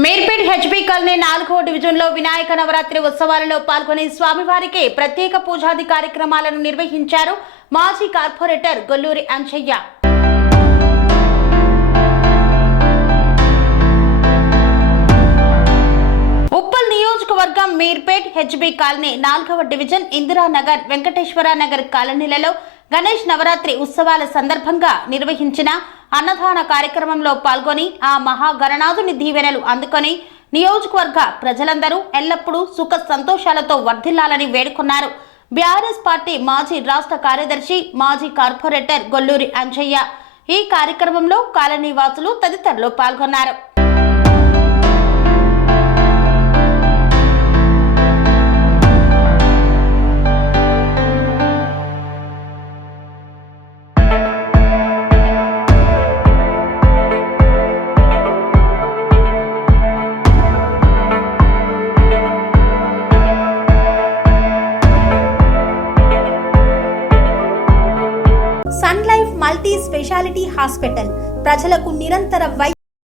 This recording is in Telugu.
మీర్పేట్ హెచ్బీ కాలనీ 4వ డివిజన్లో వినాయక నవరాత్రి ఉత్సవాలలో పాల్గొని స్వామివారికి ప్రత్యేక పూజాది కార్యక్రమాలను నిర్వహించారు మాజీ కార్పొరేటర్ గొల్లూరి అంజయ్య. ఉప్పల్ నియోజకవర్గం మీర్పేట్ హెచ్బీ కాలనీ 4వ డివిజన్ ఇందిరానగర్ వెంకటేశ్వర నగర్ కాలనీలలో గణేష్ నవరాత్రి ఉత్సవాల సందర్భంగా నిర్వహించిన అన్నదాన కార్యక్రమంలో పాల్గొని ఆ మహాగణనాథుని దీవెనలు అందుకొని నియోజకవర్గ ప్రజలందరూ ఎల్లప్పుడూ సుఖ సంతోషాలతో వర్ధిల్లాలని వేడుకున్నారు. బీఆర్ఎస్ పార్టీ మాజీ రాష్ట్ర కార్యదర్శి మాజీ కార్పొరేటర్ గొల్లూరి అంజయ్య ఈ కార్యక్రమంలో కాలనీ వాసులు తదితరులు పాల్గొన్నారు. Sun Life multi speciality hospital ప్రజలకు నిరంతర